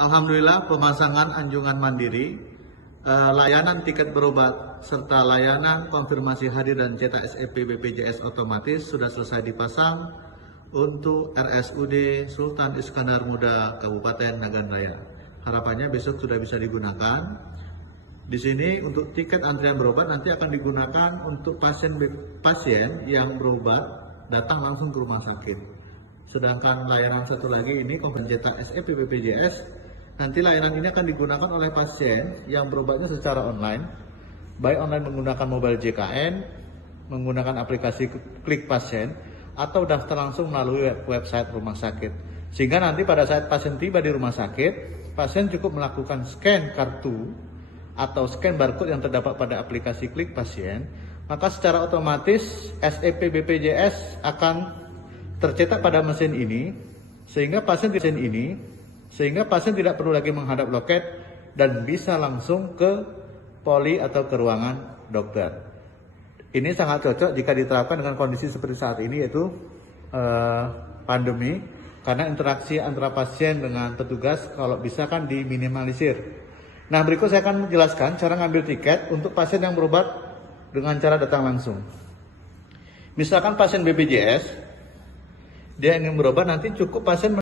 Alhamdulillah pemasangan anjungan mandiri, layanan tiket berobat, serta layanan konfirmasi hadir dan cetak SEP BPJS otomatis sudah selesai dipasang untuk RSUD Sultan Iskandar Muda Kabupaten Nagan Raya. Harapannya besok sudah bisa digunakan. Di sini untuk tiket antrian berobat nanti akan digunakan untuk pasien yang berobat datang langsung ke rumah sakit. Sedangkan layanan satu lagi ini cetak SEP BPJS, nanti layanan ini akan digunakan oleh pasien yang berobatnya secara online, baik online menggunakan mobile JKN, menggunakan aplikasi Klik Pasien, atau daftar langsung melalui website rumah sakit. Sehingga nanti pada saat pasien tiba di rumah sakit, pasien cukup melakukan scan kartu atau scan barcode yang terdapat pada aplikasi Klik Pasien, maka secara otomatis SEP BPJS akan tercetak pada mesin ini, sehingga pasien tidak perlu lagi menghadap loket dan bisa langsung ke poli atau ke ruangan dokter. Ini sangat cocok jika diterapkan dengan kondisi seperti saat ini, yaitu pandemi, karena interaksi antara pasien dengan petugas kalau bisa kan diminimalisir. Nah, berikut saya akan menjelaskan cara ngambil tiket untuk pasien yang berobat dengan cara datang langsung. Misalkan pasien BPJS, dia ingin berobat, nanti cukup pasien